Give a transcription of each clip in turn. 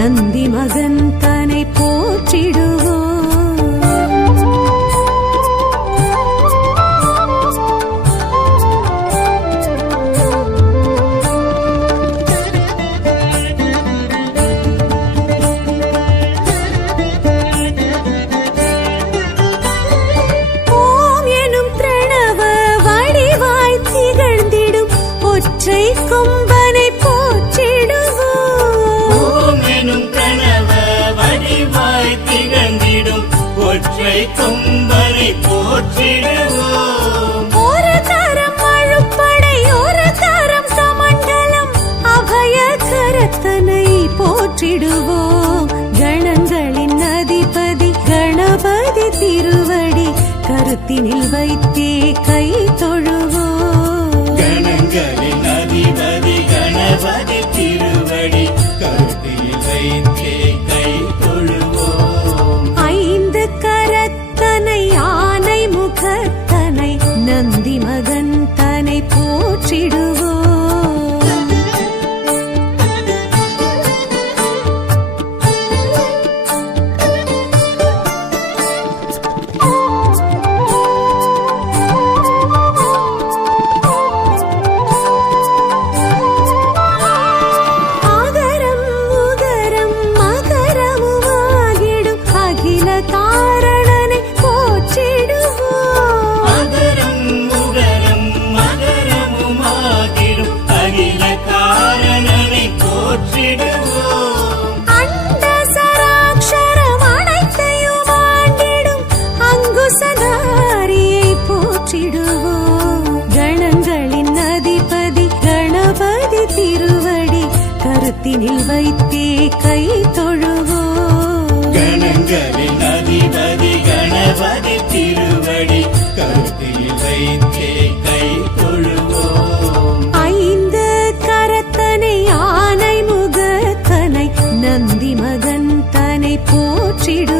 நந்தி மகன் தனை போற்றிடும் கொம்பனை போற்றிடுவோம். கரத்தினில் வைத்தே கை தொழுவோ கணங்களின் அதிபதி கணபதி திருவடி கருத்தில் வைத்தே கை தொழுவோம் ஐந்து கரத்தனை ஆனை முகத்தனை நந்தி மகன் தனை போற்றிடு.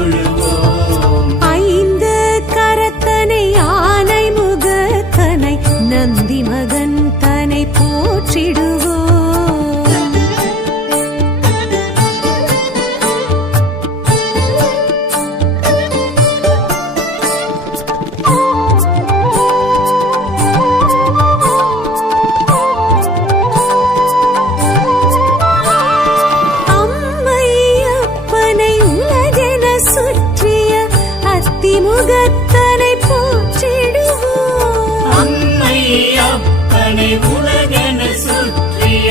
தானே உலகென சுற்றிய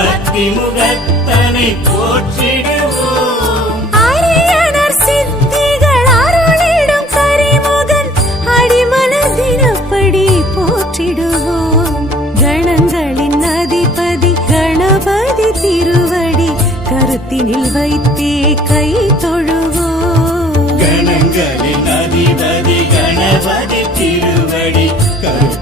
அத்திமுகத்தனை போற்றிடுவோம். அரியனர் சித்திகள் அருளிடும் கரிமுகன் அடிமன தினப்படி போற்றிடுவோம். கணங்களின் அதிபதி கருத்தினில் வைத்தே கை தொழுவோம். கணங்களின் அதிபதி கணபதி திருவடி கருத்து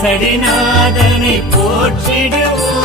சடிநாதனை போற்றிடுவோம்.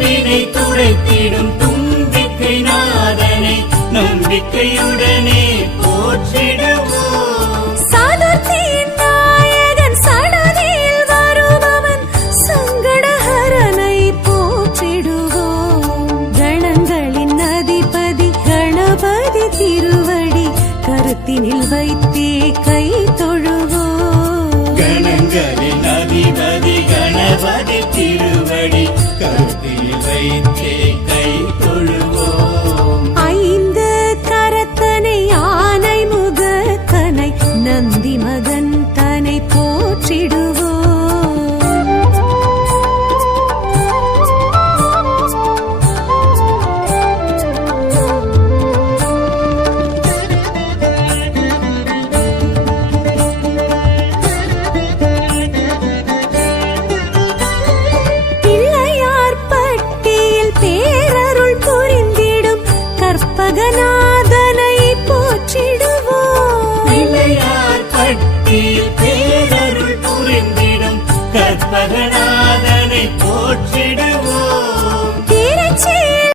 வினை துடைத்திடும் தும்பிக்கை நாதனை நம்பிக்கையுடனே போற்றிடுவோம்.